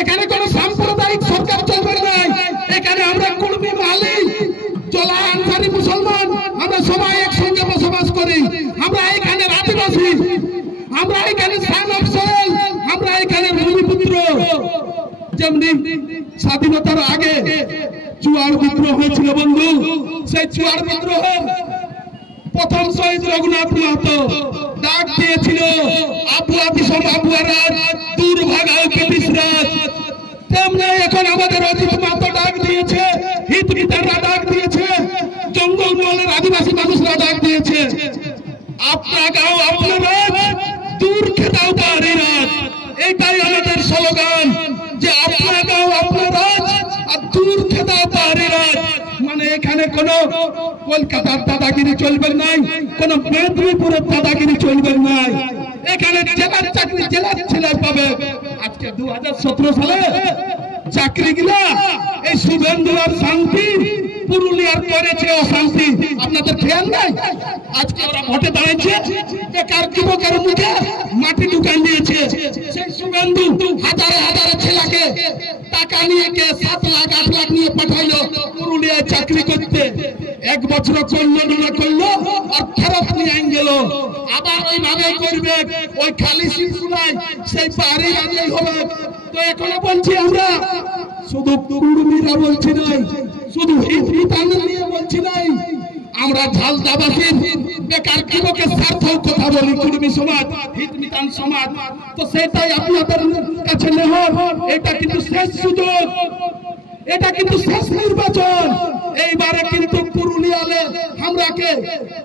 এখানে কোনো সাম্প্রদায়িক সরকার চলবে না। এখানে আমরা কুর্মি মালি জলা আনসারি মুসলমান আমরা সবাই একসঙ্গে বসবাস করি। আমরা এখানে আদিবাসী, আমরা এখানে সান অফ সয়েল, আমরা এখানে ভূমিপুত্র। যেমনি স্বাধীনতার আগে চুয়াড় বিদ্রোহ হয়েছিল বন্ধু, সেই চুয়াড় বিদ্রোহের প্রথম শহীদ রঘুনাথ মাহাতো ডাক দিয়েছিল আবুয়া দিশম আবুয়া রাজ দূর ভাগাও ব্রিটিশ রাজ। তেমনি এখন আমাদের অজিত মাহাতো ডাক দিয়েছে, হিত বিতাররা ডাক দিয়েছে, জঙ্গলমহলের আদিবাসী মানুষরা ডাক দিয়েছে আপনা গাও আপনা রাজ দূর খেতাও পাহাড়ি রাজ। এইটাই আমাদের স্লোগান যে আপনা গাও আপনা রাজ আর দূর খেতাও পাহাড়ি রাজ। মানে এখানে কোন কলকাতার দাদাগিরি চলবে নাই, কোন মেদিনীপুরের দাদাগিরি চলবে নাই। এখানে জেলার চাকরি জেলার ছেলে পাবে। আজকে 2017 সালে চাকরি গিলা এই শুভেন্দু আর শান্তি পুরুলিয়ার করেছে অশান্তি। আপনাদের খেয়াল নাই আজকে ওরা ভোটে দাঁড়িয়েছে বেকার যুবকের মুখে মাটি ঢুকান দিয়েছে। সেই শুভেন্দু হাজারে হাজারে ছেলেকে টাকা নিয়ে কে 7 লাখ 8 লাখ নিয়ে পাঠাইলো পুরুলিয়ায় চাকরি করতে। 1 বছর করলো না করলো আর ফেরত নিয়ে আইন গেল। আবার ওইভাবে করবে, ওই খালি শিশুরাই সেই পাহাড়ি রাজ্যেই হবে। তো এখনো বলছি আমরা শুধু কুর্মীরা বলছি নাই, শুধু হিতবিতানের নিয়ে বলছি নাই, আমরা ঝালদাবাসীর বেকার যুবকের স্বার্থেও কথা বলি। কুর্মী সমাজ, হিতবিতান সমাজ, তো সেটাই আপনাদের কাছে নেহর। এটা কিন্তু শেষ সুযোগ, এটা কিন্তু শেষ নির্বাচন। এইবারে কিন্তু পুরুলিয়ালে আমরাকে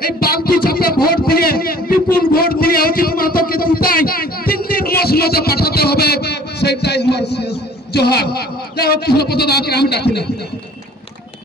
এই বালতি চাপে ভোট দিয়ে বিপুল ভোট দিয়ে অজিত মাহাতোকে জিতাই দিল্লির মসনদে পাঠাতে হবে। সেটাই আমার শেষ জোহার। যাই হোক কৃষ্ণপদ দাকে আমি ডাকি না।